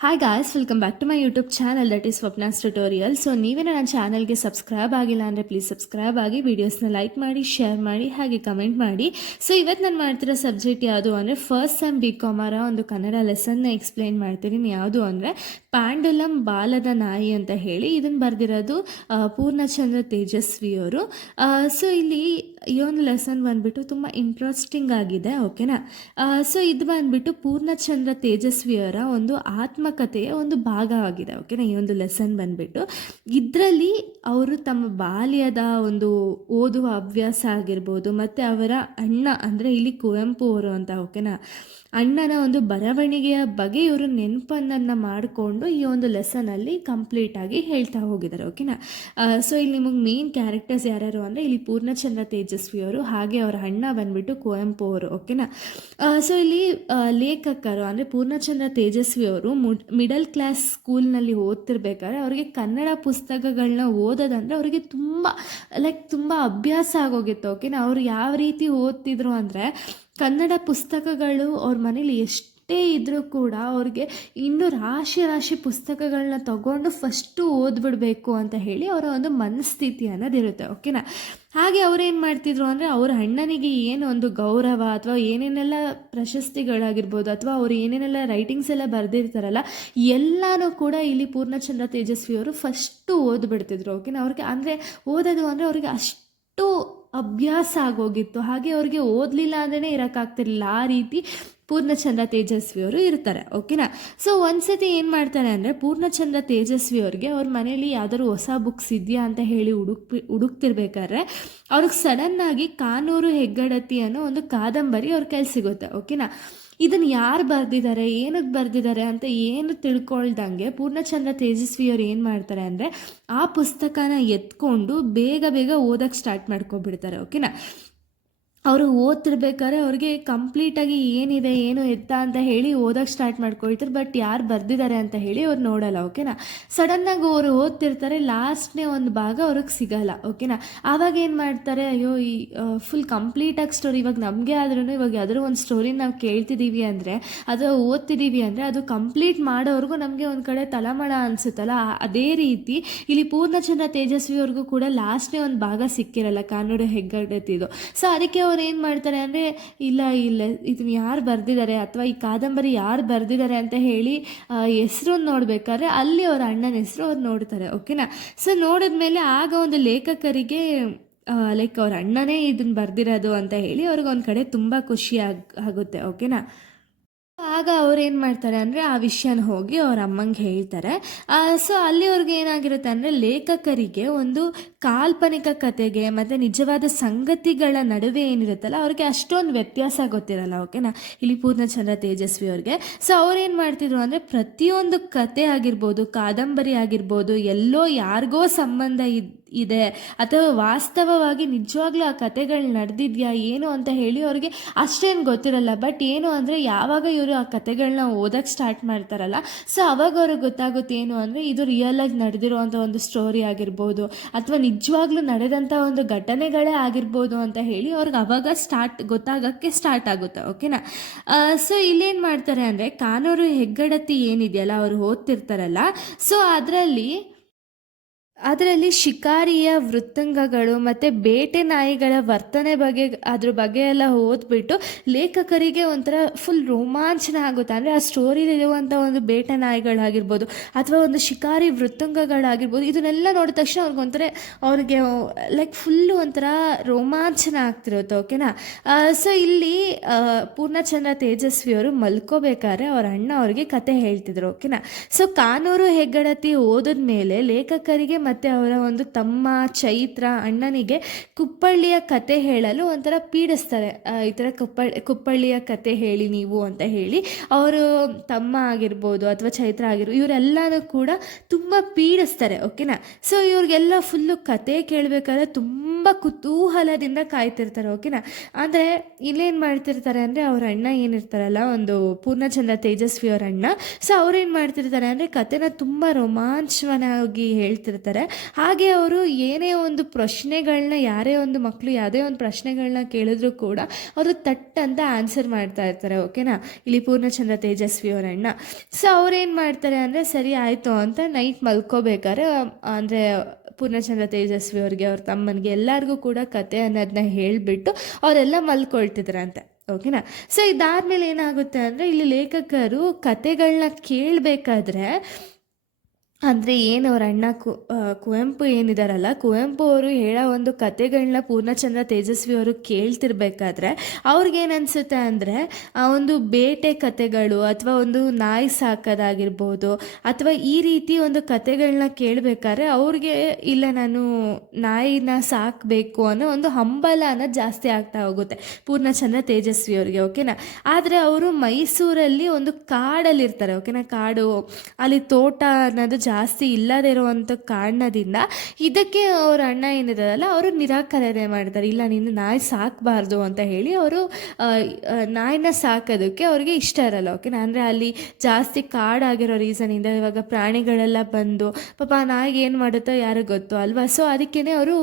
Hi guys, welcome back to my YouTube channel that is Swapna's tutorial. So ನೀವೇನೋ ನನ್ನ ಚಾನಲ್ಗೆ subscribe ಆಗಿಲ್ಲ ಅಂದರೆ ಪ್ಲೀಸ್ ಸಬ್ಸ್ಕ್ರೈಬ್ ಆಗಿ, ವೀಡಿಯೋಸ್ನ ಲೈಕ್ ಮಾಡಿ, ಶೇರ್ ಮಾಡಿ, ಹಾಗೆ ಕಮೆಂಟ್ ಮಾಡಿ. ಸೊ ಇವತ್ತು ನಾನು ಮಾಡ್ತಿರೋ ಸಬ್ಜೆಕ್ಟ್ ಯಾವುದು ಅಂದರೆ ಫಸ್ಟ್ ಸೆಮ್ ಬಿ.ಕಾಮರ ಒಂದು ಕನ್ನಡ ಲೆಸನ್ನ ಎಕ್ಸ್ಪ್ಲೈನ್ ಮಾಡ್ತೀನಿ. ಯಾವುದು ಅಂದರೆ ಪ್ಯಾಂಡುಲಮ್ ಬಾಲದ ನಾಯಿ ಅಂತ ಹೇಳಿ. ಇದನ್ನು ಬರೆದಿರೋದು ಪೂರ್ಣಚಂದ್ರ ತೇಜಸ್ವಿಯವರು. ಸೊ ಇಲ್ಲಿ ಈ ಒಂದು ಲೆಸನ್ ಬಂದುಬಿಟ್ಟು ತುಂಬ ಇಂಟ್ರೆಸ್ಟಿಂಗ್ ಆಗಿದೆ, ಓಕೆನಾ. ಸೊ ಇದು ಬಂದುಬಿಟ್ಟು ಪೂರ್ಣಚಂದ್ರ ತೇಜಸ್ವಿಯವರ ಒಂದು ಆತ್ಮಕಥೆಯ ಒಂದು ಭಾಗ ಆಗಿದೆ, ಓಕೆನಾ. ಈ ಒಂದು ಲೆಸನ್ ಬಂದುಬಿಟ್ಟು ಇದರಲ್ಲಿ ಅವರು ತಮ್ಮ ಬಾಲ್ಯದ ಒಂದು ಓದುವ ಹವ್ಯಾಸ ಆಗಿರ್ಬೋದು, ಮತ್ತು ಅವರ ಅಣ್ಣ ಅಂದರೆ ಇಲ್ಲಿ ಕುವೆಂಪು ಅವರು ಅಂತ, ಓಕೆನಾ, ಅಣ್ಣನ ಒಂದು ಬರವಣಿಗೆಯ ಬಗ್ಗೆ ಇವರು ನೆನಪನ್ನು ಮಾಡಿಕೊಂಡು ಈ ಒಂದು ಲೆಸನಲ್ಲಿ ಕಂಪ್ಲೀಟಾಗಿ ಹೇಳ್ತಾ ಹೋಗಿದ್ದಾರೆ, ಓಕೆನಾ. ಸೊ ಇಲ್ಲಿ ನಿಮಗೆ ಮೇನ್ ಕ್ಯಾರೆಕ್ಟರ್ಸ್ ಯಾರ್ಯಾರು ಅಂದರೆ ಇಲ್ಲಿ ಪೂರ್ಣಚಂದ್ರ ತೇಜಸ್ವಿಯವರು, ಹಾಗೆ ಅವರ ಅಣ್ಣ ಬಂದುಬಿಟ್ಟು ಕುವೆಂಪು ಅವರು, ಓಕೆನಾ. ಸೊ ಇಲ್ಲಿ ಲೇಖಕರು ಅಂದರೆ ಪೂರ್ಣಚಂದ್ರ ತೇಜಸ್ವಿಯವರು ಮಿಡಲ್ ಕ್ಲಾಸ್ ಸ್ಕೂಲ್ನಲ್ಲಿ ಓದ್ತಿರ್ಬೇಕಾದ್ರೆ ಅವರಿಗೆ ಕನ್ನಡ ಪುಸ್ತಕಗಳನ್ನ ಓದೋದಂದರೆ ಅವರಿಗೆ ತುಂಬ ಅಭ್ಯಾಸ ಆಗೋಗಿತ್ತು, ಓಕೆನಾ. ಅವರು ಯಾವ ರೀತಿ ಓದ್ತಿದ್ರು ಅಂದರೆ ಕನ್ನಡ ಪುಸ್ತಕಗಳು ಅವ್ರ ಮನೇಲಿ ಎಷ್ಟೇ ಇದ್ದರೂ ಕೂಡ ಅವ್ರಿಗೆ ಇನ್ನೂ ರಾಶಿ ಪುಸ್ತಕಗಳನ್ನ ತಗೊಂಡು ಫಸ್ಟು ಓದ್ಬಿಡಬೇಕು ಅಂತ ಹೇಳಿ ಅವರ ಒಂದು ಮನಸ್ಥಿತಿ ಅನ್ನೋದಿರುತ್ತೆ, ಓಕೆನಾ. ಹಾಗೆ ಅವ್ರೇನು ಮಾಡ್ತಿದ್ರು ಅಂದರೆ ಅವ್ರ ಅಣ್ಣನಿಗೆ ಏನು ಒಂದು ಗೌರವ ಅಥವಾ ಏನೇನೆಲ್ಲ ಪ್ರಶಸ್ತಿಗಳಾಗಿರ್ಬೋದು ಅಥವಾ ಅವ್ರು ಏನೇನೆಲ್ಲ ರೈಟಿಂಗ್ಸ್ ಎಲ್ಲ ಬರೆದಿರ್ತಾರಲ್ಲ ಎಲ್ಲನೂ ಕೂಡ ಇಲ್ಲಿ ಪೂರ್ಣಚಂದ್ರ ತೇಜಸ್ವಿಯವರು ಫಸ್ಟು ಓದ್ಬಿಡ್ತಿದ್ರು, ಓಕೆನಾ. ಅವ್ರಿಗೆ ಅಂದರೆ ಓದೋದು ಅಂದರೆ ಅವ್ರಿಗೆ ಅಷ್ಟು ಅಭ್ಯಾಸ ಆಗೋಗಿತ್ತು. ಹಾಗೆ ಅವ್ರಿಗೆ ಓದಲಿಲ್ಲ ಅಂದ್ರೇ ಇರೋಕ್ಕಾಗ್ತಿರ್ಲಿಲ್ಲ, ಆ ರೀತಿ ಪೂರ್ಣಚಂದ್ರ ತೇಜಸ್ವಿಯವರು ಇರ್ತಾರೆ, ಓಕೆನಾ. ಸೊ ಒಂದ್ಸತಿ ಏನು ಮಾಡ್ತಾರೆ ಅಂದರೆ ಪೂರ್ಣಚಂದ್ರ ತೇಜಸ್ವಿಯವ್ರಿಗೆ ಅವ್ರ ಮನೇಲಿ ಯಾವ್ದಾದ್ರು ಹೊಸ ಬುಕ್ಸ್ ಇದೆಯಾ ಅಂತ ಹೇಳಿ ಹುಡುಕ್ತಿರ್ಬೇಕಾದ್ರೆ ಅವ್ರಿಗೆ ಸಡನ್ನಾಗಿ ಕಾನೂರು ಹೆಗ್ಗಡತಿ ಅನ್ನೋ ಒಂದು ಕಾದಂಬರಿ ಅವ್ರ ಕೈಲಿ ಸಿಗುತ್ತೆ, ಓಕೆನಾ. ಇದನ್ನು ಯಾರು ಬರೆದಿದ್ದಾರೆ, ಏನಕ್ಕೆ ಬರೆದಿದ್ದಾರೆ ಅಂತ ಏನು ತಿಳ್ಕೊಳ್ದಂಗೆ ಪೂರ್ಣಚಂದ್ರ ತೇಜಸ್ವಿಯವ್ರು ಏನು ಮಾಡ್ತಾರೆ ಅಂದರೆ ಆ ಪುಸ್ತಕನ ಎತ್ಕೊಂಡು ಬೇಗ ಓದೋಕ್ಕೆ ಸ್ಟಾರ್ಟ್ ಮಾಡ್ಕೊಬಿಡ್ತಾರೆ, ಓಕೆನಾ. ಅವರು ಓದ್ತಿರ್ಬೇಕಾದ್ರೆ ಅವ್ರಿಗೆ ಕಂಪ್ಲೀಟಾಗಿ ಏನಿದೆ ಏನು ಎತ್ತ ಅಂತ ಹೇಳಿ ಓದೋಕ್ಕೆ ಸ್ಟಾರ್ಟ್ ಮಾಡ್ಕೊಳ್ತಾರೆ. ಬಟ್ ಯಾರು ಬರೆದಿದ್ದಾರೆ ಅಂತ ಹೇಳಿ ಅವ್ರು ನೋಡಲ್ಲ, ಓಕೆನಾ. ಸಡನ್ನಾಗಿ ಅವರು ಓದ್ತಿರ್ತಾರೆ, ಲಾಸ್ಟ್ನೇ ಒಂದು ಭಾಗ ಅವ್ರಿಗೆ ಸಿಗಲ್ಲ, ಓಕೆನಾ. ಆವಾಗ ಏನು ಮಾಡ್ತಾರೆ, ಅಯ್ಯೋ ಈ ಫುಲ್ ಕಂಪ್ಲೀಟಾಗಿ ಸ್ಟೋರಿ ಇವಾಗ ನಮಗೆ ಆದ್ರೂ ಇವಾಗ ಯಾವ್ದಾದ್ರು ಒಂದು ಸ್ಟೋರಿ ನಾವು ಕೇಳ್ತಿದ್ದೀವಿ ಅಂದರೆ ಅದು ಓದ್ತಿದ್ದೀವಿ ಅಂದರೆ ಅದು ಕಂಪ್ಲೀಟ್ ಮಾಡೋವ್ರಿಗೂ ನಮಗೆ ಒಂದು ಕಡೆ ತಳಮಳ ಅನಿಸುತ್ತಲ್ಲ, ಅದೇ ರೀತಿ ಇಲ್ಲಿ ಪೂರ್ಣಚಂದ್ರ ತೇಜಸ್ವಿಯವ್ರಿಗೂ ಕೂಡ ಲಾಸ್ಟ್ನೇ ಒಂದು ಭಾಗ ಸಿಕ್ಕಿರಲ್ಲ ಕಾನೂರು ಹೆಗ್ಗಡತಿದು. ಸೊ ಅದಕ್ಕೆ ಅವ್ರು ಏನು ಮಾಡ್ತಾರೆ ಅಂದರೆ ಇಲ್ಲ ಇದನ್ನು ಯಾರು ಬರೆದಿದ್ದಾರೆ ಅಥವಾ ಈ ಕಾದಂಬರಿ ಯಾರು ಬರೆದಿದ್ದಾರೆ ಅಂತ ಹೇಳಿ ಹೆಸರು ನೋಡಬೇಕಾದ್ರೆ ಅಲ್ಲಿ ಅವ್ರ ಅಣ್ಣನ ಹೆಸರು ಅವ್ರು ನೋಡ್ತಾರೆ, ಓಕೆನಾ. ಸೊ ನೋಡಿದ್ಮೇಲೆ ಆಗ ಒಂದು ಲೇಖಕರಿಗೆ ಲೈಕ್ ಅವ್ರ ಅಣ್ಣನೇ ಇದನ್ನು ಬರೆದಿರೋದು ಅಂತ ಹೇಳಿ ಅವ್ರಿಗೆ ಒಂದು ಕಡೆ ತುಂಬ ಖುಷಿ ಆಗುತ್ತೆ, ಓಕೆನಾ. ಆಗ ಅವ್ರು ಏನು ಮಾಡ್ತಾರೆ ಅಂದರೆ ಆ ವಿಷಯನ ಹೋಗಿ ಅವ್ರ ಅಮ್ಮಂಗೆ ಹೇಳ್ತಾರೆ. ಸೊ ಅಲ್ಲಿವ್ರಿಗೆ ಏನಾಗಿರುತ್ತೆ ಅಂದರೆ ಲೇಖಕರಿಗೆ ಒಂದು ಕಾಲ್ಪನಿಕ ಕತೆಗೆ ಮತ್ತು ನಿಜವಾದ ಸಂಗತಿಗಳ ನಡುವೆ ಏನಿರುತ್ತಲ್ಲ ಅವ್ರಿಗೆ ಅಷ್ಟೊಂದು ವ್ಯತ್ಯಾಸ ಗೊತ್ತಿರಲ್ಲ, ಓಕೆನಾ, ಇಲ್ಲಿ ಪೂರ್ಣಚಂದ್ರ ತೇಜಸ್ವಿ ಅವ್ರಿಗೆ. ಸೊ ಅವ್ರೇನು ಮಾಡ್ತಿದ್ರು ಅಂದರೆ ಪ್ರತಿಯೊಂದು ಕತೆ ಆಗಿರ್ಬೋದು, ಕಾದಂಬರಿ ಆಗಿರ್ಬೋದು, ಎಲ್ಲೋ ಯಾರಿಗೋ ಸಂಬಂಧ ಇದೆ ಅಥವಾ ವಾಸ್ತವವಾಗಿ ನಿಜವಾಗ್ಲೂ ಆ ಕತೆಗಳು ನಡೆದಿದೆಯಾ ಏನು ಅಂತ ಹೇಳಿ ಅವ್ರಿಗೆ ಅಷ್ಟೇನು ಗೊತ್ತಿರಲ್ಲ. ಬಟ್ ಏನು ಅಂದರೆ ಯಾವಾಗ ಇವರು ಆ ಕತೆಗಳನ್ನ ಓದೋಕ್ಕೆ ಸ್ಟಾರ್ಟ್ ಮಾಡ್ತಾರಲ್ಲ, ಸೊ ಅವಾಗ ಅವ್ರಿಗೆ ಗೊತ್ತಾಗುತ್ತೆ ಏನು ಅಂದರೆ ಇದು ರಿಯಲಾಗಿ ನಡೆದಿರುವಂಥ ಒಂದು ಸ್ಟೋರಿ ಆಗಿರ್ಬೋದು ಅಥವಾ ನಿಜವಾಗ್ಲೂ ನಡೆದಂಥ ಒಂದು ಘಟನೆಗಳೇ ಆಗಿರ್ಬೋದು ಅಂತ ಹೇಳಿ ಅವ್ರಿಗೆ ಅವಾಗ ಗೊತ್ತಾಗೋಕ್ಕೆ ಸ್ಟಾರ್ಟ್ ಆಗುತ್ತೆ, ಓಕೆನಾ. ಸೊ ಇಲ್ಲೇನು ಮಾಡ್ತಾರೆ ಅಂದರೆ ಕಾನೂರು ಹೆಗ್ಗಡತಿ ಏನಿದೆಯಲ್ಲ ಅವರು ಓದ್ತಿರ್ತಾರಲ್ಲ, ಸೊ ಅದರಲ್ಲಿ ಶಿಕಾರಿಯ ವೃತ್ತಂಗಗಳು ಮತ್ತು ಬೇಟೆ ನಾಯಿಗಳ ವರ್ತನೆ ಅದ್ರ ಬಗ್ಗೆ ಎಲ್ಲ ಓದ್ಬಿಟ್ಟು ಲೇಖಕರಿಗೆ ಒಂಥರ ಫುಲ್ ರೋಮಾಂಚನ ಆಗುತ್ತೆ. ಅಂದರೆ ಆ ಸ್ಟೋರಿಲಿರುವಂಥ ಒಂದು ಬೇಟೆ ನಾಯಿಗಳಾಗಿರ್ಬೋದು ಅಥವಾ ಒಂದು ಶಿಕಾರಿ ವೃತ್ತಂಗಗಳಾಗಿರ್ಬೋದು, ಇದನ್ನೆಲ್ಲ ನೋಡಿದ ತಕ್ಷಣ ಅವ್ರಿಗೆ ಲೈಕ್ ಫುಲ್ಲು ಒಂಥರ ರೋಮಾಂಚನ ಆಗ್ತಿರುತ್ತೆ, ಓಕೆನಾ. ಸೊ ಇಲ್ಲಿ ಪೂರ್ಣಚಂದ್ರ ತೇಜಸ್ವಿಯವರು ಮಲ್ಕೋಬೇಕಾದ್ರೆ ಅವ್ರ ಅಣ್ಣ ಅವ್ರಿಗೆ ಕತೆ ಹೇಳ್ತಿದ್ರು, ಓಕೆನಾ. ಸೊ ಕಾನೂರು ಹೆಗ್ಗಡತಿ ಓದಿದ ಮೇಲೆ ಲೇಖಕರಿಗೆ ಮತ್ತು ಅವರ ಒಂದು ತಮ್ಮ ಚೈತ್ರ ಅಣ್ಣನಿಗೆ ಕುಪ್ಪಳ್ಳಿಯ ಕತೆ ಹೇಳಲು ಒಂಥರ ಪೀಡಿಸ್ತಾರೆ. ಈ ಥರ ಕುಪ್ಪಳ್ಳಿಯ ಕತೆ ಹೇಳಿ ನೀವು ಅಂತ ಹೇಳಿ ಅವರು ತಮ್ಮ ಆಗಿರ್ಬೋದು ಅಥವಾ ಚೈತ್ರ ಆಗಿರ್ಬೋದು ಇವರೆಲ್ಲನೂ ಕೂಡ ತುಂಬ ಪೀಡಿಸ್ತಾರೆ, ಓಕೆನಾ. ಸೊ ಇವ್ರಿಗೆಲ್ಲ ಫುಲ್ಲು ಕತೆ ಕೇಳಬೇಕಾದ್ರೆ ತುಂಬ ಕುತೂಹಲದಿಂದ ಕಾಯ್ತಿರ್ತಾರೆ, ಓಕೆನಾ. ಅಂದರೆ ಇಲ್ಲೇನು ಮಾಡ್ತಿರ್ತಾರೆ ಅಂದರೆ ಅವ್ರ ಅಣ್ಣ ಏನಿರ್ತಾರಲ್ಲ ಒಂದು ಪೂರ್ಣಚಂದ್ರ ತೇಜಸ್ವಿ ಅವ್ರ ಅಣ್ಣ, ಸೊ ಅವ್ರೇನು ಮಾಡ್ತಿರ್ತಾರೆ ಅಂದರೆ ಕತೆನ ತುಂಬ ರೋಮಾಂಚನವಾಗಿ ಹೇಳ್ತಿರ್ತಾರೆ. ಇರ್ತಾರೆ. ಹಾಗೆ ಅವರು ಏನೇ ಒಂದು ಪ್ರಶ್ನೆಗಳನ್ನ ಯಾರೇ ಒಂದು ಮಕ್ಕಳು ಯಾವುದೇ ಒಂದು ಪ್ರಶ್ನೆಗಳನ್ನ ಕೇಳಿದ್ರು ಕೂಡ ಅವರು ತಟ್ ಅಂತ ಆನ್ಸರ್ ಮಾಡ್ತಾ ಇರ್ತಾರೆ. ಓಕೆನಾ, ಇಲ್ಲಿ ಪೂರ್ಣಚಂದ್ರ ತೇಜಸ್ವಿ ಅವರ ಅಣ್ಣ. ಸೊ ಅವ್ರೇನು ಮಾಡ್ತಾರೆ ಅಂದರೆ ಸರಿ ಆಯಿತು ಅಂತ ನೈಟ್ ಮಲ್ಕೋಬೇಕಾದ್ರೆ ಅಂದರೆ ಪೂರ್ಣಚಂದ್ರ ತೇಜಸ್ವಿ ಅವ್ರಿಗೆ ಅವ್ರ ತಮ್ಮನಿಗೆ ಎಲ್ಲರಿಗೂ ಕೂಡ ಕತೆ ಅನ್ನೋದನ್ನ ಹೇಳಿಬಿಟ್ಟು ಅವರೆಲ್ಲ ಮಲ್ಕೊಳ್ತಿದ್ರಂತೆ. ಓಕೆನಾ. ಸೊ ಇದಾದಮೇಲೆ ಏನಾಗುತ್ತೆ ಅಂದರೆ ಇಲ್ಲಿ ಲೇಖಕರು ಕತೆಗಳನ್ನ ಕೇಳಬೇಕಾದ್ರೆ ಅಂದರೆ ಏನು ಅವ್ರ ಅಣ್ಣ ಕುವೆಂಪು ಏನಿದಾರಲ್ಲ, ಕುವೆಂಪು ಅವರು ಹೇಳೋ ಒಂದು ಕತೆಗಳನ್ನ ಪೂರ್ಣಚಂದ್ರ ತೇಜಸ್ವಿ ಅವರು ಕೇಳ್ತಿರ್ಬೇಕಾದ್ರೆ ಅವ್ರಿಗೇನು ಅನಿಸುತ್ತೆ ಅಂದರೆ ಆ ಒಂದು ಬೇಟೆ ಕತೆಗಳು ಅಥವಾ ಒಂದು ನಾಯಿ ಸಾಕೋದಾಗಿರ್ಬೋದು ಅಥವಾ ಈ ರೀತಿ ಒಂದು ಕತೆಗಳನ್ನ ಕೇಳಬೇಕಾದ್ರೆ ಅವ್ರಿಗೆ ಇಲ್ಲ ನಾನು ನಾಯಿನ ಸಾಕಬೇಕು ಅನ್ನೋ ಒಂದು ಹಂಬಲ ಅನ್ನೋದು ಜಾಸ್ತಿ ಆಗ್ತಾ ಹೋಗುತ್ತೆ ಪೂರ್ಣಚಂದ್ರ ತೇಜಸ್ವಿ ಅವರಿಗೆ. ಓಕೆನಾ. ಆದರೆ ಅವರು ಮೈಸೂರಲ್ಲಿ ಒಂದು ಕಾಡಲ್ಲಿರ್ತಾರೆ. ಓಕೆನಾ, ಕಾಡು ಅಲ್ಲಿ ತೋಟ ಅನ್ನೋದು ಜಾಸ್ತಿ ಇಲ್ಲದೇ ಇರುವಂಥ ಕಾರಣದಿಂದ ಇದಕ್ಕೆ ಅವ್ರ ಅಣ್ಣ ಏನಿದಾರಲ್ಲ ಅವರು ನಿರಾಕರಣೆ ಮಾಡ್ತಾರೆ. ಇಲ್ಲ ನೀನು ನಾಯಿ ಸಾಕಬಾರ್ದು ಅಂತ ಹೇಳಿ ಅವರು ನಾಯಿನ ಸಾಕೋದಕ್ಕೆ ಅವ್ರಿಗೆ ಇಷ್ಟ ಇರಲ್ಲ. ಓಕೆನಾ. ಅಂದರೆ ಅಲ್ಲಿ ಜಾಸ್ತಿ ಕಾಡಾಗಿರೋ ರೀಸನಿಂದ ಇವಾಗ ಪ್ರಾಣಿಗಳೆಲ್ಲ ಬಂದು ಪಾಪ ನಾಯಿಗೆ ಏನು ಮಾಡುತ್ತೋ ಯಾರಿಗೂ ಗೊತ್ತು ಅಲ್ವಾ. ಸೊ ಅದಕ್ಕೇ ಅವರು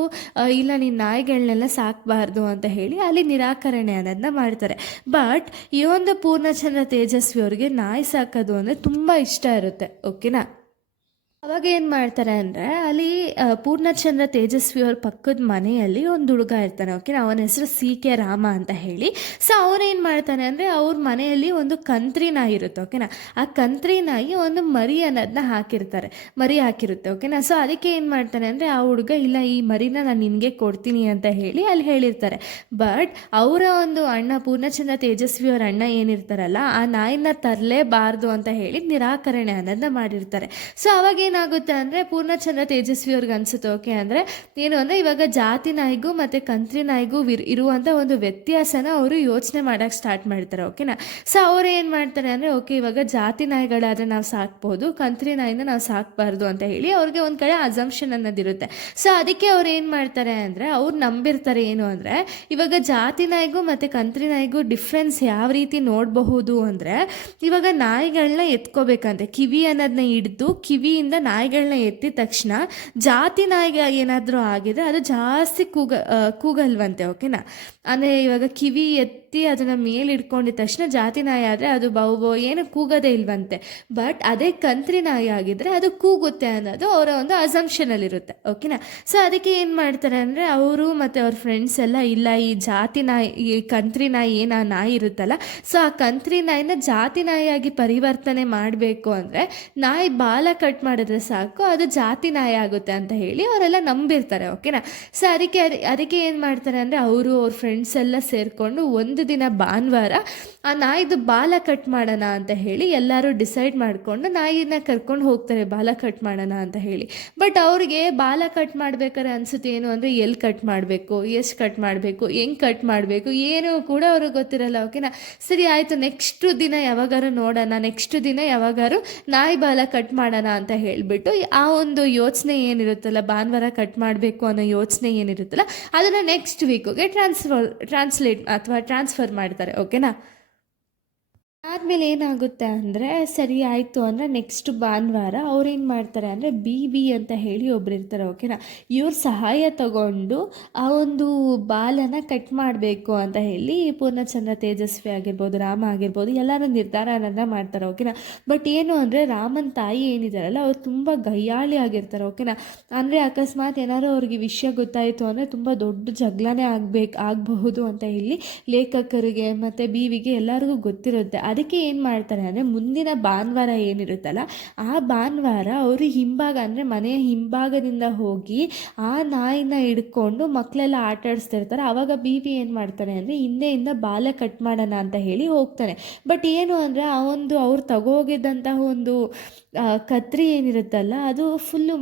ಇಲ್ಲ ನೀನು ನಾಯಿಗಳನ್ನೆಲ್ಲ ಸಾಕಬಾರ್ದು ಅಂತ ಹೇಳಿ ಅಲ್ಲಿ ನಿರಾಕರಣೆ ಅನ್ನೋದನ್ನ ಮಾಡ್ತಾರೆ. ಬಟ್ ಈ ಒಂದು ಪೂರ್ಣಚಂದ್ರ ತೇಜಸ್ವಿ ಅವ್ರಿಗೆ ನಾಯಿ ಸಾಕೋದು ಅಂದರೆ ತುಂಬ ಇಷ್ಟ ಇರುತ್ತೆ. ಓಕೆನಾ. ಅವಾಗ ಏನು ಮಾಡ್ತಾರೆ ಅಂದರೆ ಅಲ್ಲಿ ಪೂರ್ಣಚಂದ್ರ ತೇಜಸ್ವಿ ಅವ್ರ ಪಕ್ಕದ ಮನೆಯಲ್ಲಿ ಒಂದು ಹುಡುಗ ಇರ್ತಾನೆ. ಓಕೆನಾ, ಅವನ ಹೆಸರು CK ರಾಮ ಅಂತ ಹೇಳಿ. ಸೊ ಅವನೇನು ಮಾಡ್ತಾನೆ ಅಂದರೆ ಅವ್ರ ಮನೆಯಲ್ಲಿ ಒಂದು ಕಂತ್ರಿ ನಾಯಿ ಇರುತ್ತೆ. ಓಕೆನಾ, ಆ ಕಂತ್ರಿ ನಾಯಿ ಒಂದು ಮರಿ ಅನ್ನೋದನ್ನ ಮರಿ ಹಾಕಿರುತ್ತೆ. ಓಕೆನಾ. ಸೊ ಅದಕ್ಕೆ ಏನು ಮಾಡ್ತಾನೆ ಅಂದರೆ ಆ ಹುಡುಗ ಇಲ್ಲ ಈ ಮರಿನ ನಾನು ನಿನಗೆ ಕೊಡ್ತೀನಿ ಅಂತ ಹೇಳಿ ಅಲ್ಲಿ ಹೇಳಿರ್ತಾರೆ. ಬಟ್ ಅವರ ಒಂದು ಅಣ್ಣ ಪೂರ್ಣಚಂದ್ರ ತೇಜಸ್ವಿ ಅವ್ರ ಅಣ್ಣ ಏನಿರ್ತಾರಲ್ಲ ಆ ನಾಯಿನ ತರಲೇಬಾರ್ದು ಅಂತ ಹೇಳಿ ನಿರಾಕರಣೆ ಅನ್ನೋದನ್ನ ಮಾಡಿರ್ತಾರೆ. ಸೊ ಅವಾಗ ಏನಾಗುತ್ತೆ ಅಂದರೆ ಪೂರ್ಣಚಂದ್ರ ತೇಜಸ್ವಿ ಅವ್ರಿಗೆ ಅನಿಸುತ್ತೆ ಓಕೆ ಅಂದರೆ ಏನು ಅಂದರೆ ಇವಾಗ ಜಾತಿ ನಾಯಿಗೂ ಮತ್ತು ಕಂತ್ರಿ ನಾಯಿಗೂ ಇರುವಂಥ ಒಂದು ವ್ಯತ್ಯಾಸನ ಅವರು ಯೋಚನೆ ಮಾಡೋಕ್ಕೆ ಸ್ಟಾರ್ಟ್ ಮಾಡ್ತಾರೆ. ಓಕೆನಾ. ಸೊ ಅವ್ರು ಏನು ಮಾಡ್ತಾರೆ ಅಂದರೆ ಓಕೆ ಇವಾಗ ಜಾತಿ ನಾಯಿಗಳಾದರೆ ನಾವು ಸಾಕ್ಬೋದು, ಕಂತ್ರಿ ನಾಯಿನ ನಾವು ಸಾಕಬಾರ್ದು ಅಂತ ಹೇಳಿ ಅವ್ರಿಗೆ ಒಂದು ಕಡೆ ಅಸಂಪ್ಷನ್ ಅನ್ನೋದಿರುತ್ತೆ. ಸೊ ಅದಕ್ಕೆ ಅವ್ರು ಏನು ಮಾಡ್ತಾರೆ ಅಂದರೆ ಅವ್ರು ನಂಬಿರ್ತಾರೆ ಏನು ಅಂದರೆ ಇವಾಗ ಜಾತಿ ನಾಯಿಗೂ ಮತ್ತು ಕಂತ್ರಿ ನಾಯಿಗೂ ಡಿಫ್ರೆನ್ಸ್ ಯಾವ ರೀತಿ ನೋಡಬಹುದು ಅಂದರೆ ಇವಾಗ ನಾಯಿಗಳನ್ನ ಎತ್ಕೋಬೇಕಂತೆ ಕಿವಿ ಅನ್ನೋದನ್ನ ಹಿಡಿದು ಕಿವಿಯಿಂದ ನಾಯಿಗಳನ್ನ ಎತ್ತಿದ ತಕ್ಷಣ ಜಾತಿ ನಾಯಿಗೆ ಏನಾದರೂ ಆಗಿದ್ರೆ ಅದು ಜಾಸ್ತಿ ಕೂಗಲ್ವಂತೆ. ಓಕೆನಾ. ಅಂದರೆ ಇವಾಗ ಕಿವಿ ಎತ್ತಿ ಅದನ್ನು ಮೇಲೆ ಇಟ್ಕೊಂಡಿದ ತಕ್ಷಣ ಜಾತಿ ನಾಯಿ ಆದರೆ ಅದು ಬೌ ಏನು ಕೂಗೋದೇ ಇಲ್ವಂತೆ. ಬಟ್ ಅದೇ ಕಂತ್ರಿ ನಾಯಿ ಆಗಿದ್ರೆ ಅದು ಕೂಗುತ್ತೆ ಅನ್ನೋದು ಅವರ ಒಂದು ಅಸಂಪ್ಷನಲ್ಲಿರುತ್ತೆ. ಓಕೆನಾ. ಸೊ ಅದಕ್ಕೆ ಏನು ಮಾಡ್ತಾರೆ ಅಂದರೆ ಅವರು ಮತ್ತು ಅವ್ರ ಫ್ರೆಂಡ್ಸ್ ಎಲ್ಲ ಇಲ್ಲ ಈ ಜಾತಿ ನಾಯಿ ಈ ಕಂತ್ರಿ ನಾಯಿ ಏನು ಆ ನಾಯಿ ಇರುತ್ತಲ್ಲ ಸೊ ಆ ಕಂತ್ರಿ ನಾಯಿನ ಜಾತಿ ನಾಯಿಯಾಗಿ ಪರಿವರ್ತನೆ ಮಾಡಬೇಕು ಅಂದರೆ ನಾಯಿ ಬಾಲ ಕಟ್ ಮಾಡಿದ್ರೆ ಸಾಕು ಅದು ಜಾತಿ ನಾಯಿ ಆಗುತ್ತೆ ಅಂತ ಹೇಳಿ ಅವರೆಲ್ಲ ನಂಬಿರ್ತಾರೆ. ಓಕೆನಾ. ಸೊ ಅದಕ್ಕೆ ಏನು ಮಾಡ್ತಾರೆ ಅಂದರೆ ಅವರು ಅವ್ರ ಫ್ರೆಂಡ್ಸ್ ಎಲ್ಲ ಸೇರಿಕೊಂಡು ಒಂದು ದಿನ ಭಾನುವಾರ ಆ ನಾಯಿದು ಬಾಲ ಕಟ್ ಮಾಡೋಣ ಅಂತ ಹೇಳಿ ಎಲ್ಲರೂ ಡಿಸೈಡ್ ಮಾಡಿಕೊಂಡು ನಾಯಿನ ಕರ್ಕೊಂಡು ಹೋಗ್ತಾರೆ ಬಾಲ ಕಟ್ ಮಾಡೋಣ ಅಂತ ಹೇಳಿ. ಬಟ್ ಅವ್ರಿಗೆ ಬಾಲ ಕಟ್ ಮಾಡ್ಬೇಕಾದ್ರೆ ಅನಿಸುತ್ತೆ ಏನು ಅಂದರೆ ಎಲ್ಲಿ ಕಟ್ ಮಾಡಬೇಕು, ಎಷ್ಟು ಕಟ್ ಮಾಡಬೇಕು, ಹೆಂಗೆ ಕಟ್ ಮಾಡಬೇಕು ಏನೂ ಕೂಡ ಅವ್ರಿಗೆ ಗೊತ್ತಿರಲ್ಲ. ಓಕೆನಾ. ಸರಿ ಆಯಿತು ನೆಕ್ಸ್ಟ್ ದಿನ ಯಾವಾಗಾರು ನೋಡೋಣ, ನೆಕ್ಸ್ಟ್ ದಿನ ಯಾವಾಗಾರು ನಾಯಿ ಬಾಲ ಕಟ್ ಮಾಡೋಣ ಅಂತ ಹೇಳಿಬಿಟ್ಟು ಆ ಒಂದು ಯೋಚನೆ ಏನಿರುತ್ತಲ್ಲ ಭಾನುವಾರ ಕಟ್ ಮಾಡಬೇಕು ಅನ್ನೋ ಯೋಚನೆ ಏನಿರುತ್ತಲ್ಲ ಅದನ್ನು ನೆಕ್ಸ್ಟ್ ವೀಕಿಗೆ ಟ್ರಾನ್ಸ್ಫರ್ ಮಾಡ್ತಾರೆ. ಓಕೆನಾ. ಆದಮೇಲೆ ಏನಾಗುತ್ತೆ ಅಂದರೆ ಸರಿ ಆಯಿತು ಅಂದರೆ ನೆಕ್ಸ್ಟ್ ಭಾನುವಾರ ಅವ್ರೇನು ಮಾಡ್ತಾರೆ ಅಂದರೆ ಬಿ ಅಂತ ಹೇಳಿ ಒಬ್ರು ಇರ್ತಾರೆ. ಓಕೆನಾ. ಇವ್ರ ಸಹಾಯ ತಗೊಂಡು ಆ ಒಂದು ಬಾಲನ ಕಟ್ ಮಾಡಬೇಕು ಅಂತ ಹೇಳಿ ಪೂರ್ಣಚಂದ್ರ ತೇಜಸ್ವಿ ಆಗಿರ್ಬೋದು ರಾಮ ಆಗಿರ್ಬೋದು ಎಲ್ಲರೂ ನಿರ್ಧಾರನ ಮಾಡ್ತಾರೆ. ಓಕೆನಾ. ಬಟ್ ಏನು ಅಂದರೆ ರಾಮನ ತಾಯಿ ಏನಿದಾರಲ್ಲ ಅವ್ರು ತುಂಬ ಗಯ್ಯಾಳಿ ಆಗಿರ್ತಾರೆ. ಓಕೆನಾ. ಅಂದರೆ ಅಕಸ್ಮಾತ್ ಏನಾದ್ರು ಅವ್ರಿಗೆ ವಿಷಯ ಗೊತ್ತಾಯಿತು ಅಂದರೆ ತುಂಬ ದೊಡ್ಡ ಜಗಳನೇ ಆಗಬಹುದು ಅಂತ ಹೇಳಿ ಲೇಖಕರಿಗೆ ಮತ್ತು ಬಿವಿಗೆ ಎಲ್ಲರಿಗೂ ಗೊತ್ತಿರುತ್ತೆ. ಅದಕ್ಕೆ ಏನು ಮಾಡ್ತಾರೆ ಅಂದರೆ ಮುಂದಿನ ಭಾನುವಾರ ಏನಿರುತ್ತಲ್ಲ ಆ ಭಾನುವಾರ ಅವರು ಹಿಂಭಾಗ ಅಂದರೆ ಮನೆಯ ಹಿಂಭಾಗದಿಂದ ಹೋಗಿ ಆ ನಾಯಿನ ಹಿಡ್ಕೊಂಡು ಮಕ್ಕಳೆಲ್ಲ ಆಟ ಆಡಿಸ್ತಿರ್ತಾರೆ. ಆವಾಗ ಬಿ ಏನು ಮಾಡ್ತಾರೆ ಅಂದರೆ ಹಿಂದೆಯಿಂದ ಬಾಲ ಕಟ್ ಮಾಡೋಣ ಅಂತ ಹೇಳಿ ಹೋಗ್ತಾನೆ. ಬಟ್ ಏನು ಅಂದರೆ ಆ ಒಂದು ಅವ್ರು ತಗೋಗಿದ್ದಂತಹ ಒಂದು ಕತ್ರಿ ಏನಿರುತ್ತಲ್ಲ ಅದು ಫುಲ್ಲು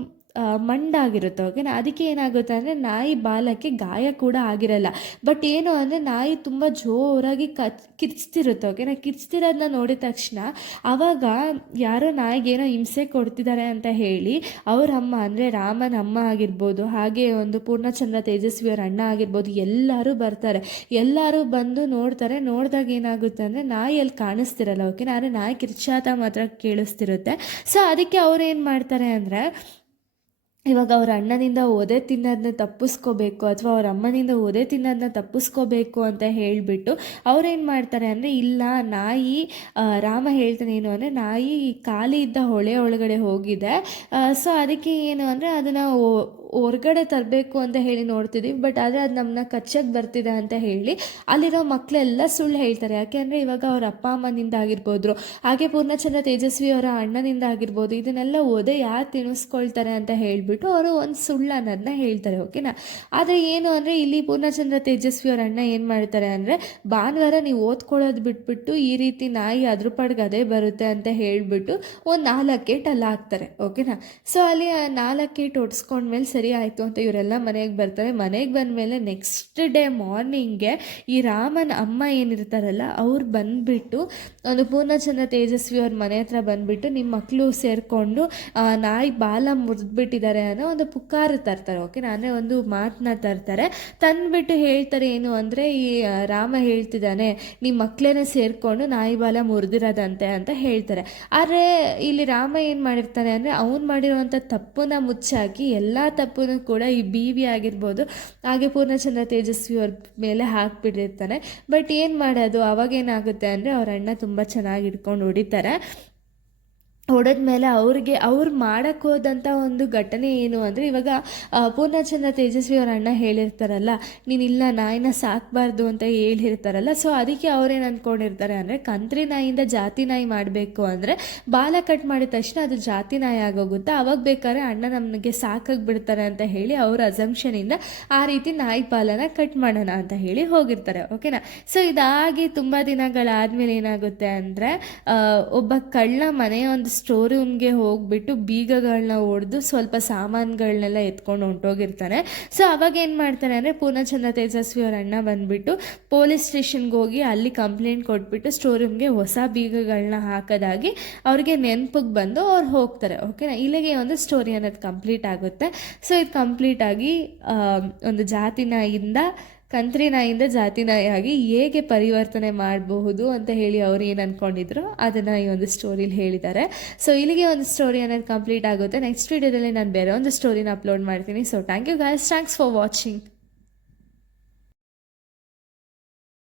ಮಂಡಾಗಿರುತ್ತೆ. ಓಕೆನಾ. ಅದಕ್ಕೆ ಏನಾಗುತ್ತೆ ಅಂದರೆ ನಾಯಿ ಬಾಲಕ್ಕೆ ಗಾಯ ಕೂಡ ಆಗಿರಲ್ಲ. ಬಟ್ ಏನು ಅಂದರೆ ನಾಯಿ ತುಂಬ ಜೋರಾಗಿ ಕಿರ್ಚ್ತಿರುತ್ತೆ. ಓಕೆನಾ. ಕಿರ್ಚ್ತಿರೋದನ್ನ ನೋಡಿದ ತಕ್ಷಣ ಆವಾಗ ಯಾರೋ ನಾಯಿಗೇನೋ ಹಿಂಸೆ ಕೊಡ್ತಿದ್ದಾರೆ ಅಂತ ಹೇಳಿ ಅವ್ರ ಅಮ್ಮ ಅಂದರೆ ರಾಮನ ಅಮ್ಮ ಆಗಿರ್ಬೋದು ಹಾಗೆ ಒಂದು ಪೂರ್ಣಚಂದ್ರ ತೇಜಸ್ವಿ ಅವ್ರ ಅಣ್ಣ ಆಗಿರ್ಬೋದು ಎಲ್ಲರೂ ಬರ್ತಾರೆ. ಎಲ್ಲರೂ ಬಂದು ನೋಡ್ತಾರೆ. ನೋಡಿದಾಗ ಏನಾಗುತ್ತೆ ಅಂದರೆ ನಾಯಿ ಅಲ್ಲಿ ಕಾಣಿಸ್ತಿರಲ್ಲ. ಓಕೆನಾ. ಆದರೆ ನಾಯಿ ಕಿರ್ಚಾಟ ಮಾತ್ರ ಕೇಳಿಸ್ತಿರುತ್ತೆ. ಸೊ ಅದಕ್ಕೆ ಅವ್ರು ಏನು ಮಾಡ್ತಾರೆ ಅಂದರೆ ಇವಾಗ ಅವ್ರ ಅಣ್ಣನಿಂದ ಒದೆ ತಿನ್ನೋದನ್ನ ತಪ್ಪಿಸ್ಕೋಬೇಕು ಅಥವಾ ಅವ್ರ ಅಮ್ಮನಿಂದ ಒದೆ ತಿನ್ನೋದನ್ನ ತಪ್ಪಿಸ್ಕೋಬೇಕು ಅಂತ ಹೇಳಿಬಿಟ್ಟು ಅವ್ರೇನು ಮಾಡ್ತಾರೆ ಅಂದರೆ, ಇಲ್ಲ ನಾಯಿ ರಾಮ ಹೇಳ್ತಾನೆ ಏನು ಅಂದರೆ, ನಾಯಿ ಖಾಲಿ ಇದ್ದ ಹೊಳೆ ಒಳಗಡೆ ಹೋಗಿದೆ, ಸೊ ಅದಕ್ಕೆ ಏನು ಅಂದರೆ ಅದನ್ನು ಹೊರ್ಗಡೆ ತರಬೇಕು ಅಂತ ಹೇಳಿ ನೋಡ್ತಿದ್ದೀವಿ, ಬಟ್ ಆದರೆ ಅದು ನಮ್ಮನ್ನ ಕಚ್ಚಕ್ಕೆ ಬರ್ತಿದೆ ಅಂತ ಹೇಳಿ ಅಲ್ಲಿರೋ ಮಕ್ಕಳೆಲ್ಲ ಸುಳ್ಳು ಹೇಳ್ತಾರೆ. ಯಾಕೆ ಅಂದರೆ ಇವಾಗ ಅವ್ರ ಅಪ್ಪ ಅಮ್ಮನಿಂದ ಆಗಿರ್ಬೋದು, ಹಾಗೆ ಪೂರ್ಣಚಂದ್ರ ತೇಜಸ್ವಿ ಅವರ ಅಣ್ಣನಿಂದ ಆಗಿರ್ಬೋದು, ಇದನ್ನೆಲ್ಲ ಒದೆ ಯಾರು ತಿನ್ನಿಸ್ಕೊಳ್ತಾರೆ ಅಂತ ಹೇಳಿಬಿಟ್ಟು ಅವರು ಒಂದು ಸುಳ್ಳು ಅನ್ನೋದನ್ನ ಹೇಳ್ತಾರೆ. ಓಕೆನಾ. ಆದರೆ ಏನು ಅಂದರೆ ಇಲ್ಲಿ ಪೂರ್ಣಚಂದ್ರ ತೇಜಸ್ವಿ ಅವ್ರ ಅಣ್ಣ ಏನು ಮಾಡ್ತಾರೆ ಅಂದರೆ, ಭಾನುವಾರ ನೀವು ಓದ್ಕೊಳ್ಳೋದು ಬಿಟ್ಬಿಟ್ಟು ಈ ರೀತಿ ನಾಯಿ ಅದ್ರ ಪಾಡ್ಗೆ ಅದೇ ಬರುತ್ತೆ ಅಂತ ಹೇಳಿಬಿಟ್ಟು ಒಂದು 4 ಏಟು ಅಲ್ಲಿ ಹಾಕ್ತಾರೆ. ಓಕೆನಾ. ಸೊ ಅಲ್ಲಿ 4 ಏಟು ಹೊಡ್ಸ್ಕೊಂಡ್ಮೇಲೆ ಸರಿ ಆಯಿತು ಅಂತ ಇವರೆಲ್ಲ ಮನೆಗೆ ಬರ್ತಾರೆ. ಮನೆಗೆ ಬಂದಮೇಲೆ ನೆಕ್ಸ್ಟ್ ಡೇ ಮಾರ್ನಿಂಗ್ಗೆ ಈ ರಾಮನ ಅಮ್ಮ ಏನಿರ್ತಾರಲ್ಲ ಅವ್ರು ಬಂದುಬಿಟ್ಟು ಒಂದು ಪೂರ್ಣಚಂದ್ರ ತೇಜಸ್ವಿ ಅವ್ರ ಮನೆ ಹತ್ರ ಬಂದುಬಿಟ್ಟು, ನಿಮ್ಮ ಮಕ್ಕಳು ಸೇರಿಕೊಂಡು ನಾಯಿ ಬಾಲ ಮುರಿದ್ಬಿಟ್ಟಿದ್ದಾರೆ ಅನ್ನೋ ಒಂದು ಪುಕಾರು ತರ್ತಾರೆ. ಓಕೆನಾ. ಅಂದರೆ ಒಂದು ಮಾತನ್ನ ತರ್ತಾರೆ. ತಂದುಬಿಟ್ಟು ಹೇಳ್ತಾರೆ ಏನು ಅಂದರೆ, ಈ ರಾಮ ಹೇಳ್ತಿದ್ದಾನೆ ನಿಮ್ಮ ಮಕ್ಕಳೇನೆ ಸೇರಿಕೊಂಡು ನಾಯಿ ಬಾಲ ಮುರಿದಿರೋದಂತೆ ಅಂತ ಹೇಳ್ತಾರೆ. ಆದರೆ ಇಲ್ಲಿ ರಾಮ ಏನು ಮಾಡಿರ್ತಾನೆ ಅಂದರೆ, ಅವ್ನು ಮಾಡಿರುವಂಥ ತಪ್ಪನ್ನ ಮುಚ್ಚಾಕಿ ಎಲ್ಲ ತಪ್ಪನ್ನು ಕೂಡ ಈ ಬೀವಿ ಆಗಿರ್ಬೋದು ಹಾಗೆ ಪೂರ್ಣಚಂದ್ರ ತೇಜಸ್ವಿ ಅವ್ರ ಮೇಲೆ ಹಾಕ್ಬಿಟ್ಟಿರ್ತಾನೆ. ಬಟ್ ಏನು ಮಾಡೋದು, ಅವಾಗೇನಾಗುತ್ತೆ ಅಂದರೆ ಅವ್ರ ಅಣ್ಣ ತುಂಬ ಚೆನ್ನಾಗಿ ಹಿಡ್ಕೊಂಡು ಹೊಡಿತಾರೆ. ಹೊಡೆದ್ಮೇಲೆ ಅವ್ರು ಮಾಡೋಕ್ಕೆ ಹೋದಂಥ ಒಂದು ಘಟನೆ ಏನು ಅಂದರೆ, ಇವಾಗ ಪೂರ್ಣಚಂದ್ರ ತೇಜಸ್ವಿ ಅವ್ರ ಅಣ್ಣ ಹೇಳಿರ್ತಾರಲ್ಲ, ನೀನಿಲ್ಲ ನಾಯಿನ ಸಾಕಬಾರ್ದು ಅಂತ ಹೇಳಿರ್ತಾರಲ್ಲ, ಸೊ ಅದಕ್ಕೆ ಅವ್ರೇನು ಅಂದ್ಕೊಂಡಿರ್ತಾರೆ ಅಂದರೆ, ಕಂತ್ರಿ ನಾಯಿಯಿಂದ ಜಾತಿ ನಾಯಿ ಮಾಡಬೇಕು ಅಂದರೆ ಬಾಲ ಕಟ್ ಮಾಡಿದ ತಕ್ಷಣ ಅದು ಜಾತಿ ನಾಯಿ ಆಗೋಗುತ್ತೆ, ಅವಾಗ ಬೇಕಾದ್ರೆ ಅಣ್ಣ ನಮಗೆ ಸಾಕಾಗಿ ಬಿಡ್ತಾರೆ ಅಂತ ಹೇಳಿ ಅವ್ರ ಅಸಂಪ್ಷನಿಂದ ಆ ರೀತಿ ನಾಯಿ ಬಾಲನ ಕಟ್ ಮಾಡೋಣ ಅಂತ ಹೇಳಿ ಹೋಗಿರ್ತಾರೆ. ಓಕೆನಾ. ಸೊ ಇದಾಗಿ ತುಂಬ ದಿನಗಳಾದಮೇಲೆ ಏನಾಗುತ್ತೆ ಅಂದರೆ, ಒಬ್ಬ ಕಳ್ಳ ಮನೆಯ ಒಂದು ಸ್ಟೋರ್ ರೂಮ್ಗೆ ಹೋಗ್ಬಿಟ್ಟು ಬೀಗಗಳನ್ನ ಹೊಡೆದು ಸ್ವಲ್ಪ ಸಾಮಾನುಗಳನ್ನೆಲ್ಲ ಎತ್ಕೊಂಡು ಹೊಂಟೋಗಿರ್ತಾನೆ. ಸೊ ಅವಾಗ ಏನು ಮಾಡ್ತಾರೆ ಅಂದರೆ, ಪೂರ್ಣಚಂದ್ರ ತೇಜಸ್ವಿ ಅವ್ರ ಅಣ್ಣ ಬಂದುಬಿಟ್ಟು ಪೊಲೀಸ್ ಸ್ಟೇಷನ್ಗೆ ಹೋಗಿ ಅಲ್ಲಿ ಕಂಪ್ಲೇಂಟ್ ಕೊಟ್ಬಿಟ್ಟು ಸ್ಟೋರ್ ರೂಮ್ಗೆ ಹೊಸ ಬೀಗಗಳನ್ನ ಹಾಕೋದಾಗಿ ಅವ್ರಿಗೆ ನೆನಪಿಗೆ ಬಂದು ಅವ್ರು ಹೋಗ್ತಾರೆ. ಓಕೆನಾ. ಇಲ್ಲಿಗೆ ಒಂದು ಸ್ಟೋರಿ ಅನ್ನೋದು ಕಂಪ್ಲೀಟ್ ಆಗುತ್ತೆ. ಸೊ ಇದು ಕಂಪ್ಲೀಟಾಗಿ ಒಂದು ಜಾತಿ ನಾಯಿಯಿಂದ ಕಂತ್ರಿ ನಾಯಿಯಿಂದ ಜಾತಿ ನಾಯಿಯಾಗಿ ಹೇಗೆ ಪರಿವರ್ತನೆ ಮಾಡಬಹುದು ಅಂತ ಹೇಳಿ ಅವ್ರು ಏನು ಅಂದ್ಕೊಂಡಿದ್ರು ಅದನ್ನು ಈ ಒಂದು ಸ್ಟೋರಿಲಿ ಹೇಳಿದ್ದಾರೆ. ಸೊ ಇಲ್ಲಿಗೆ ಒಂದು ಸ್ಟೋರಿ ಅನ್ನೋದು ಕಂಪ್ಲೀಟ್ ಆಗುತ್ತೆ. ನೆಕ್ಸ್ಟ್ ವೀಡಿಯೋದಲ್ಲಿ ನಾನು ಬೇರೆ ಒಂದು ಸ್ಟೋರಿನ ಅಪ್ಲೋಡ್ ಮಾಡ್ತೀನಿ. So thank you guys, thanks for watching.